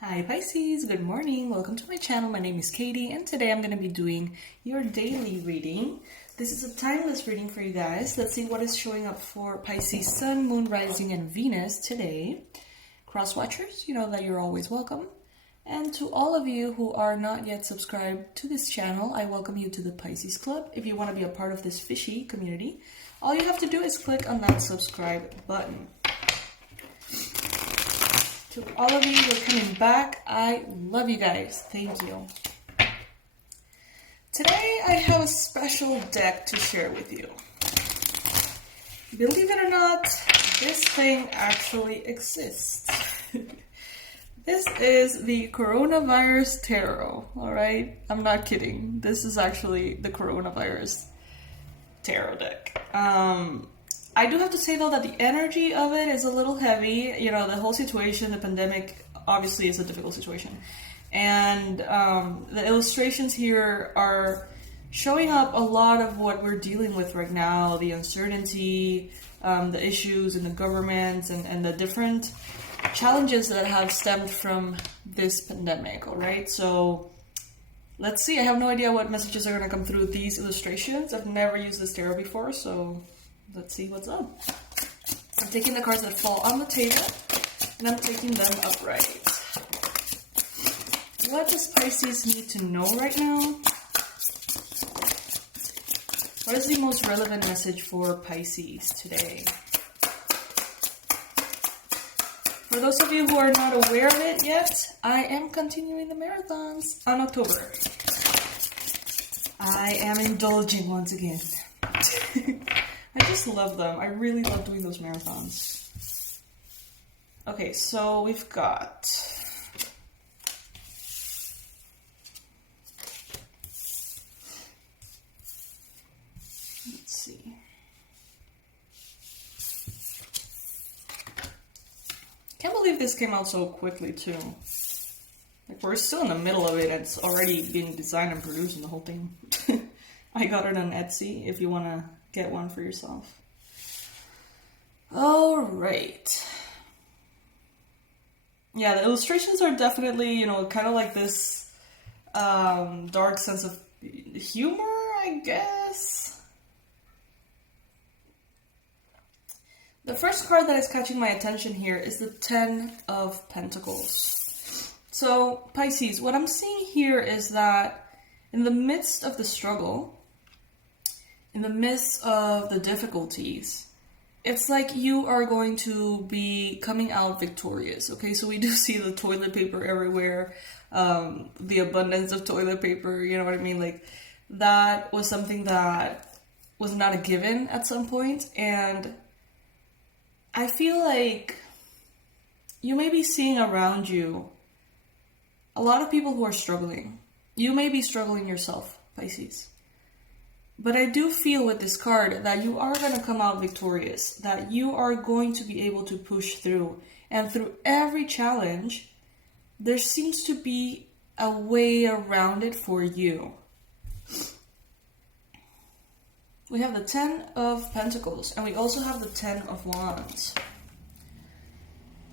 Hi Pisces, good morning. Welcome to my channel. My name is Katie and today I'm going to be doing your daily reading. This is a timeless reading for you guys. Let's see what is showing up for Pisces Sun, Moon, Rising, and Venus today. Cross watchers, you know that you're always welcome. And to all of you who are not yet subscribed to this channel, I welcome you to the Pisces Club. If you want to be a part of this fishy community, all you have to do is click on that subscribe button. To all of you who are coming back, I love you guys. Thank you. Today I have a special deck to share with you. Believe it or not, this thing actually exists. This is the Coronavirus Tarot, alright? I'm not kidding. This is actually the Coronavirus Tarot deck. I do have to say though that the energy of it is a little heavy. You know, the whole situation, the pandemic, obviously is a difficult situation. And the illustrations here are showing up a lot of what we're dealing with right now, the uncertainty, the issues in the government, and the different challenges that have stemmed from this pandemic, all right? So let's see. I have no idea what messages are going to come through these illustrations. I've never used this tarot before, so let's see what's up. I'm taking the cards that fall on the table, and I'm taking them upright. What does Pisces need to know right now? What is the most relevant message for Pisces today? For those of you who are not aware of it yet, I am continuing the marathons on October. I am indulging once again. I just love them. I really love doing those marathons. Okay, so we've got... Let's see. Can't believe this came out so quickly, too. Like, we're still in the middle of it, and it's already being designed and produced and the whole thing. I got it on Etsy, if you want to get one for yourself. All right. Yeah, the illustrations are definitely, you know, kind of like this dark sense of humor, I guess. The first card that is catching my attention here is the Ten of Pentacles. So, Pisces, what I'm seeing here is that in the midst of the struggle, in the midst of the difficulties, it's like you are going to be coming out victorious, okay? So we do see the toilet paper everywhere, the abundance of toilet paper, you know what I mean? Like, that was something that was not a given at some point, and I feel like you may be seeing around you a lot of people who are struggling. You may be struggling yourself, Pisces. But I do feel with this card that you are going to come out victorious, that you are going to be able to push through. And through every challenge, there seems to be a way around it for you. We have the Ten of Pentacles, and we also have the Ten of Wands.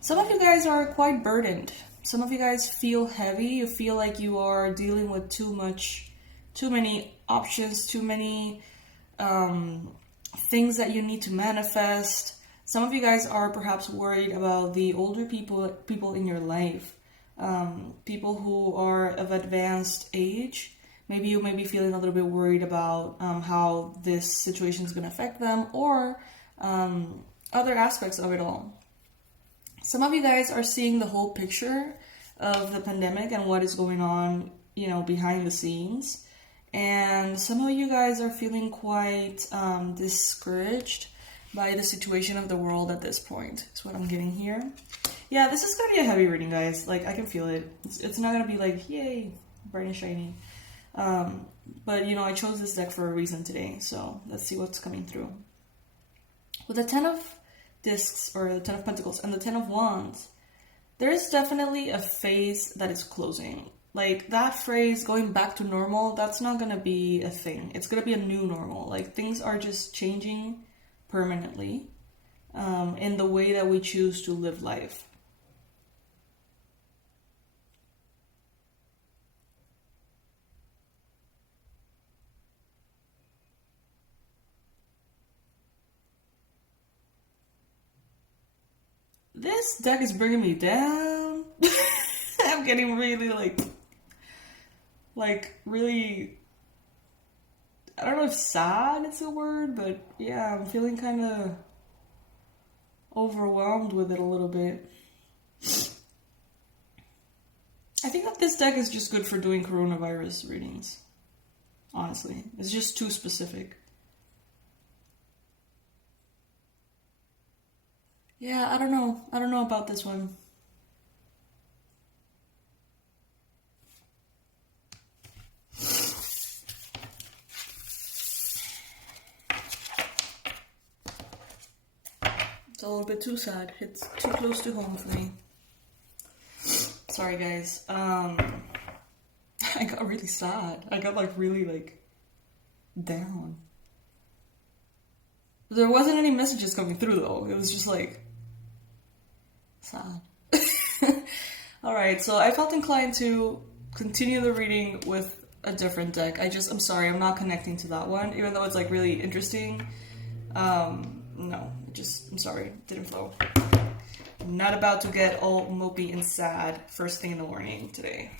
Some of you guys are quite burdened. Some of you guys feel heavy. You feel like you are dealing with too many options, too many things that you need to manifest. Some of you guys are perhaps worried about the older people in your life, people who are of advanced age. Maybe you may be feeling a little bit worried about how this situation is going to affect them, or other aspects of it all. Some of you guys are seeing the whole picture of the pandemic and what is going on, you know, behind the scenes. And some of you guys are feeling quite discouraged by the situation of the world at this point. Is what I'm getting here. Yeah, this is going to be a heavy reading, guys. Like, I can feel it. It's not going to be like, yay, bright and shiny. But, you know, I chose this deck for a reason today. So let's see what's coming through. With the Ten of Discs, or the Ten of Pentacles, and the Ten of Wands, there is definitely a phase that is closing. Like, that phrase, going back to normal, that's not going to be a thing. It's going to be a new normal. Like, things are just changing permanently in the way that we choose to live life. this deck is bringing me down. I'm getting really really, I don't know if sad is a word, but yeah, I'm feeling kind of overwhelmed with it a little bit. I think that this deck is just good for doing coronavirus readings. Honestly, it's just too specific. Yeah, I don't know. I don't know about this one. It's a little bit too sad. It's too close to home for me. Sorry, guys. I got really sad. I got really down. There wasn't any messages coming through though. It was just sad. Alright, so I felt inclined to continue the reading with a different deck. I'm sorry, I'm not connecting to that one, even though it's really interesting. No, I'm sorry, didn't flow. I'm not about to get all mopey and sad first thing in the morning today.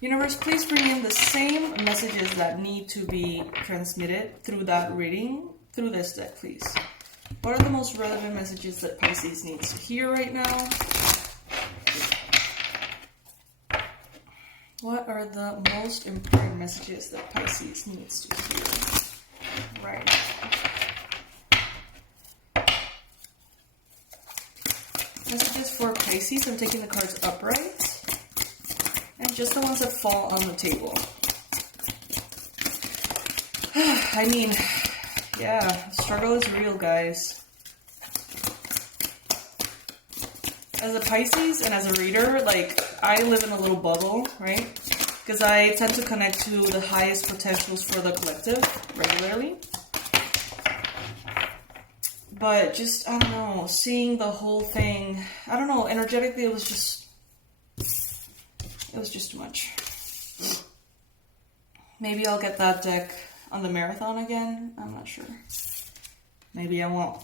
Universe, please bring in the same messages that need to be transmitted through that reading, through this deck, please. What are the most relevant messages that Pisces needs to hear right now? What are the most important messages that Pisces needs to hear right now? Messages for Pisces. I'm taking the cards upright. And just the ones that fall on the table. I mean, yeah, struggle is real, guys. As a Pisces and as a reader, I live in a little bubble, right? Because I tend to connect to the highest potentials for the collective regularly. But just, I don't know, seeing the whole thing, I don't know, energetically it was just too much. Maybe I'll get that deck on the marathon again. I'm not sure. Maybe I won't.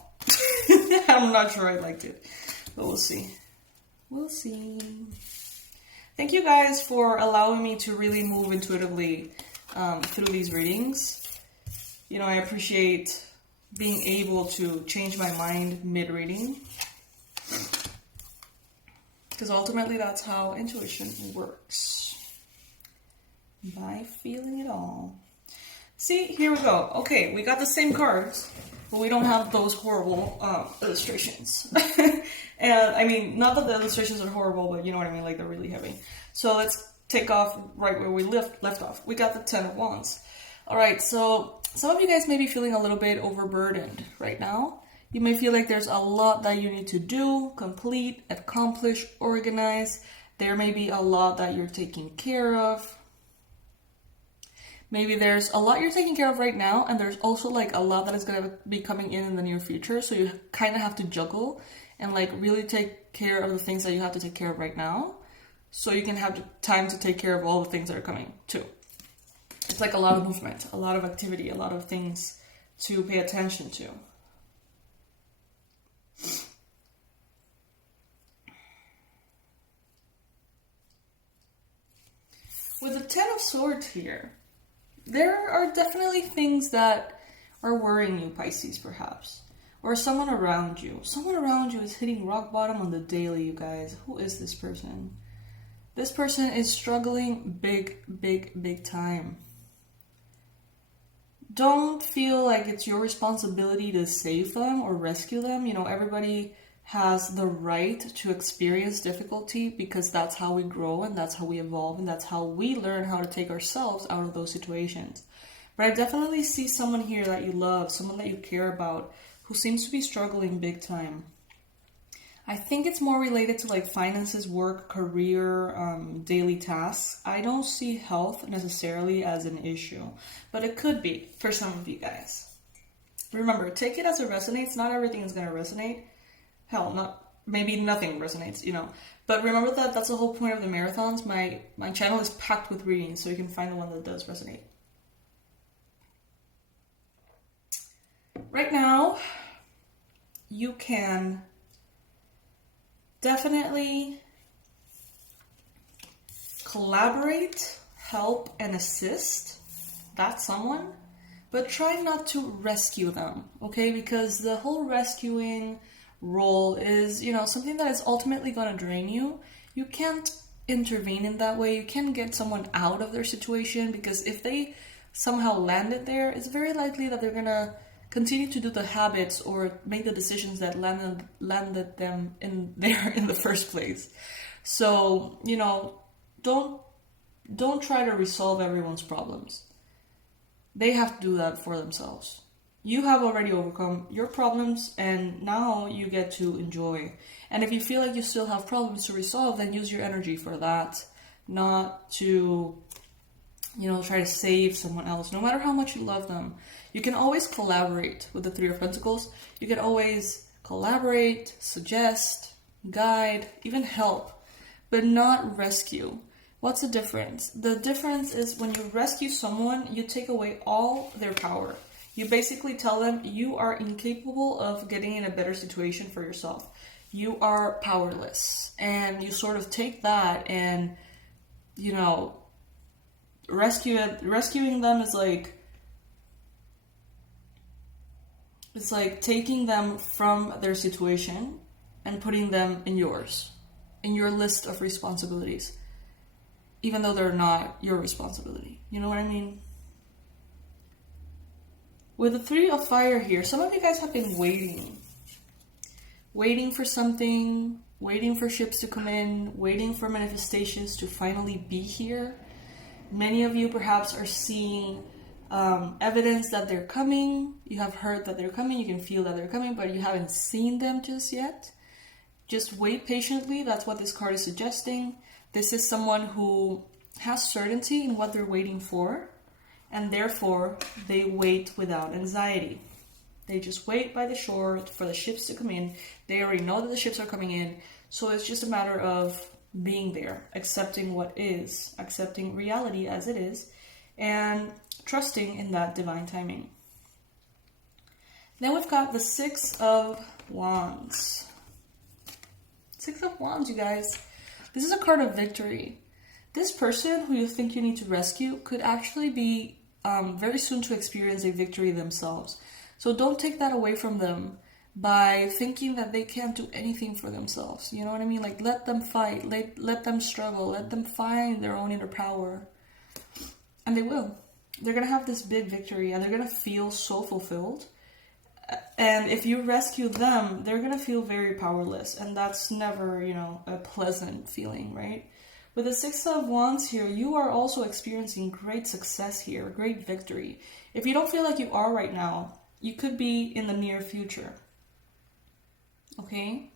I'm not sure I liked it. But we'll see. We'll see. Thank you guys for allowing me to really move intuitively through these readings. You know, I appreciate being able to change my mind mid-reading. Because ultimately that's how intuition works. By feeling it all. See, here we go. Okay, we got the same cards, but we don't have those horrible illustrations. And I mean, not that the illustrations are horrible, but you know what I mean, they're really heavy. So let's take off right where we left off. We got the 10 of Wands. Alright, so some of you guys may be feeling a little bit overburdened right now. You may feel like there's a lot that you need to do, complete, accomplish, organize. There may be a lot that you're taking care of. Maybe there's a lot you're taking care of right now, and there's also a lot that is going to be coming in the near future. So you kind of have to juggle and really take care of the things that you have to take care of right now, so you can have time to take care of all the things that are coming too. It's a lot of movement, a lot of activity, a lot of things to pay attention to. With the 10 of Swords here, there are definitely things that are worrying you, Pisces, perhaps. Or someone around you. Someone around you is hitting rock bottom on the daily, you guys. Who is this person? This person is struggling big time. Don't feel like it's your responsibility to save them or rescue them. You know, everybody has the right to experience difficulty because that's how we grow and that's how we evolve and that's how we learn how to take ourselves out of those situations. But I definitely see someone here that you love, someone that you care about, who seems to be struggling big time. I think it's more related to finances, work, career, daily tasks. I don't see health necessarily as an issue, but it could be for some of you guys. Remember, take it as it resonates. Not everything is going to resonate. Hell, maybe nothing resonates, you know. But remember that that's the whole point of the marathons. My channel is packed with readings, so you can find the one that does resonate. Right now, you can definitely collaborate, help, and assist that someone, but try not to rescue them, okay? Because the whole rescuing role is, you know, something that is ultimately going to drain you. You can't intervene in that way. You can't get someone out of their situation, because if they somehow landed there, it's very likely that they're going to continue to do the habits or make the decisions that landed them in there in the first place. So, you know, don't try to resolve everyone's problems. They have to do that for themselves. You have already overcome your problems, and now you get to enjoy. And if you feel like you still have problems to resolve, then use your energy for that, not to, you know, try to save someone else, no matter how much you love them. You can always collaborate with the Three of Pentacles. You can always collaborate, suggest, guide, even help, but not rescue. What's the difference? The difference is when you rescue someone, you take away all their power. You basically tell them you are incapable of getting in a better situation for yourself. You are powerless. And you sort of take that and, you know, rescuing them is like, it's like taking them from their situation and putting them in yours, in your list of responsibilities, even though they're not your responsibility. You know what I mean? With the Three of Fire here, some of you guys have been waiting for something, waiting for ships to come in, waiting for manifestations to finally be here. Many of you perhaps are seeing evidence that they're coming. You have heard that they're coming, you can feel that they're coming, but you haven't seen them just yet. Just wait patiently. That's what this card is suggesting. This is someone who has certainty in what they're waiting for, and therefore they wait without anxiety. They just wait by the shore for the ships to come in. They already know that the ships are coming in, so it's just a matter of being there, accepting what is, accepting reality as it is, and trusting in that divine timing. Then we've got the Six of Wands. Six of Wands, you guys. This is a card of victory. This person who you think you need to rescue could actually be very soon to experience a victory themselves. So don't take that away from them by thinking that they can't do anything for themselves. You know what I mean? Like, let them fight, let them struggle, let them find their own inner power. And they will. They're going to have this big victory and they're going to feel so fulfilled. And if you rescue them, they're going to feel very powerless. And that's never, you know, a pleasant feeling, right? With the Six of Wands here, you are also experiencing great success here, great victory. If you don't feel like you are right now, you could be in the near future. Okay?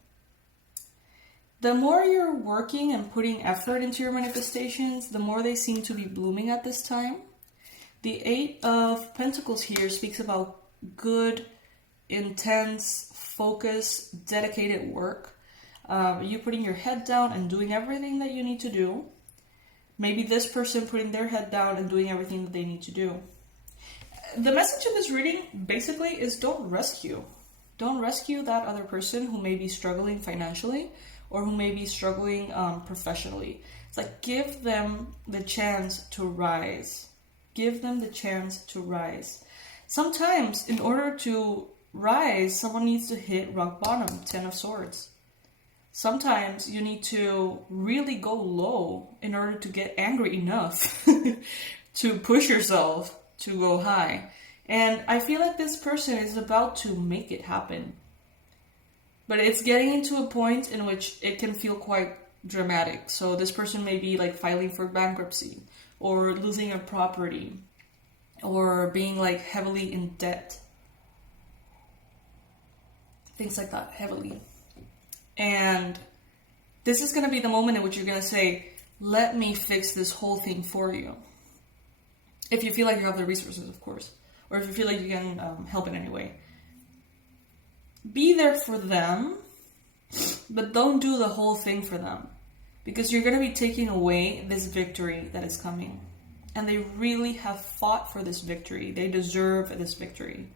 The more you're working and putting effort into your manifestations, the more they seem to be blooming at this time. The Eight of Pentacles here speaks about good, intense, focused, dedicated work. You putting your head down and doing everything that you need to do. Maybe this person putting their head down and doing everything that they need to do. The message in this reading basically is don't rescue. Don't rescue that other person who may be struggling financially or who may be struggling professionally. It's like, give them the chance to rise. Give them the chance to rise. Sometimes in order to rise, someone needs to hit rock bottom, Ten of Swords. Sometimes you need to really go low in order to get angry enough to push yourself to go high. And I feel like this person is about to make it happen. But it's getting into a point in which it can feel quite dramatic. So this person may be like filing for bankruptcy or losing a property or being like heavily in debt. Things like that, heavily. And this is going to be the moment in which you're going to say, let me fix this whole thing for you. If you feel like you have the resources, of course. Or if you feel like you can help in any way. Be there for them, but don't do the whole thing for them. Because you're going to be taking away this victory that is coming. And they really have fought for this victory. They deserve this victory.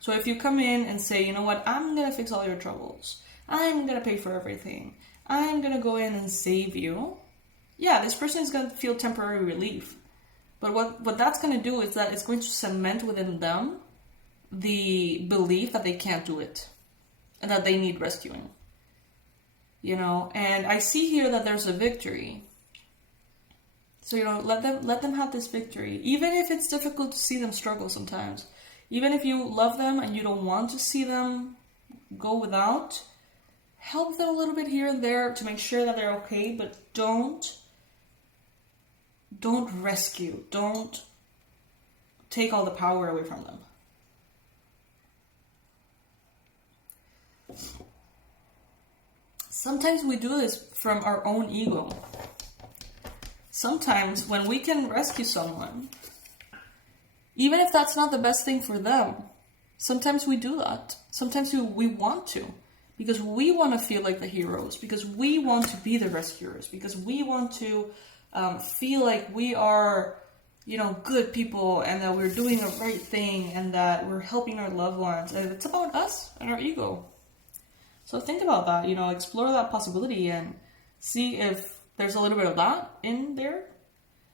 So if you come in and say, you know what, I'm going to fix all your troubles. I'm going to pay for everything. I'm gonna go in and save you. Yeah, this person is gonna feel temporary relief. But what that's gonna do is that it's going to cement within them the belief that they can't do it and that they need rescuing. You know, and I see here that there's a victory. So, you know, let them have this victory. Even if it's difficult to see them struggle sometimes. Even if you love them and you don't want to see them go without, help them a little bit here and there to make sure that they're okay, but don't rescue. Don't take all the power away from them. Sometimes we do this from our own ego. Sometimes when we can rescue someone, even if that's not the best thing for them, sometimes we do that. Sometimes we want to, because we want to feel like the heroes, because we want to be the rescuers, because we want to feel like we are, you know, good people and that we're doing the right thing and that we're helping our loved ones. And it's about us and our ego. So think about that, you know, explore that possibility and see if there's a little bit of that in there.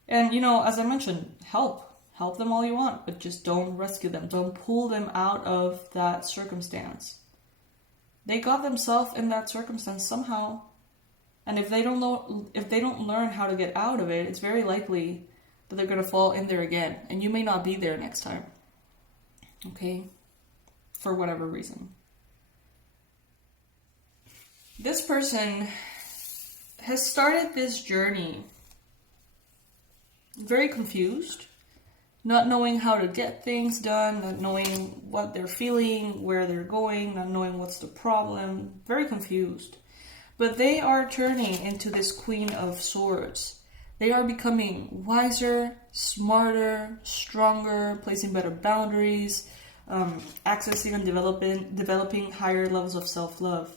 And, you know, as I mentioned, help them all you want, but just don't rescue them. Don't pull them out of that circumstance. They got themselves in that circumstance somehow. And if they don't learn how to get out of it, it's very likely that they're going to fall in there again. And you may not be there next time. Okay? For whatever reason. This person has started this journey very confused, not knowing how to get things done, not knowing what they're feeling, where they're going, not knowing what's the problem, very confused. But they are turning into this Queen of Swords. They are becoming wiser, smarter, stronger, placing better boundaries, accessing and developing higher levels of self-love.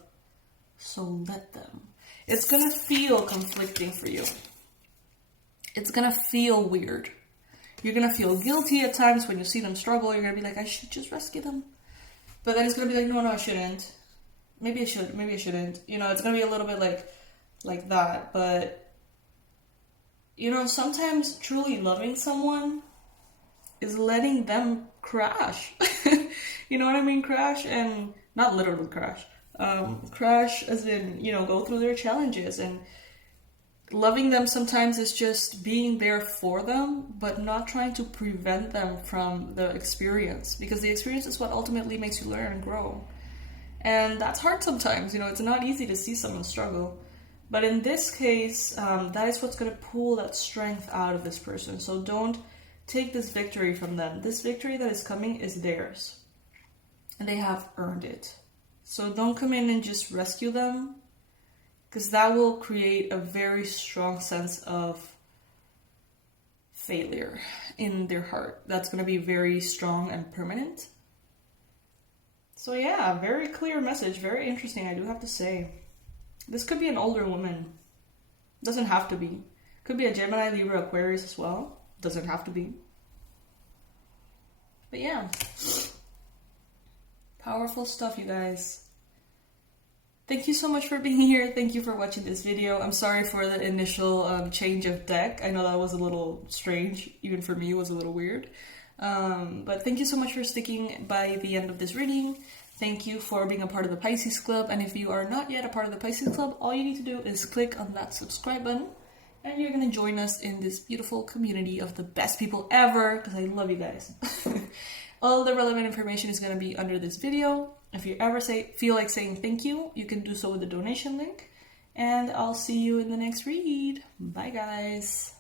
So let them. It's gonna feel conflicting for you. It's gonna feel weird. You're gonna feel guilty at times when you see them struggle. You're gonna be like, I should just rescue them. But then it's gonna be like, no, I shouldn't. Maybe I should, maybe I shouldn't. You know, it's gonna be a little bit like that. But, you know, sometimes truly loving someone is letting them crash. You know what I mean? Crash, and not literally crash. Crash as in, you know, go through their challenges. And loving them sometimes is just being there for them, but not trying to prevent them from the experience, because the experience is what ultimately makes you learn and grow. And that's hard sometimes, you know, it's not easy to see someone struggle. But in this case, that is what's going to pull that strength out of this person. So don't take this victory from them. This victory that is coming is theirs. And they have earned it. So don't come in and just rescue them, because that will create a very strong sense of failure in their heart. That's going to be very strong and permanent. So yeah, very clear message. Very interesting, I do have to say. This could be an older woman. Doesn't have to be. Could be a Gemini, Libra, Aquarius as well. Doesn't have to be. But yeah. Powerful stuff, you guys. Thank you so much for being here. Thank you for watching this video. I'm sorry for the initial change of deck. I know that was a little strange. Even for me, it was a little weird. But thank you so much for sticking by the end of this reading. Thank you for being a part of the Pisces Club. And if you are not yet a part of the Pisces Club, all you need to do is click on that subscribe button. And you're going to join us in this beautiful community of the best people ever. Because I love you guys. All the relevant information is going to be under this video. If you ever feel like saying thank you, you can do so with the donation link. And I'll see you in the next read. Bye, guys.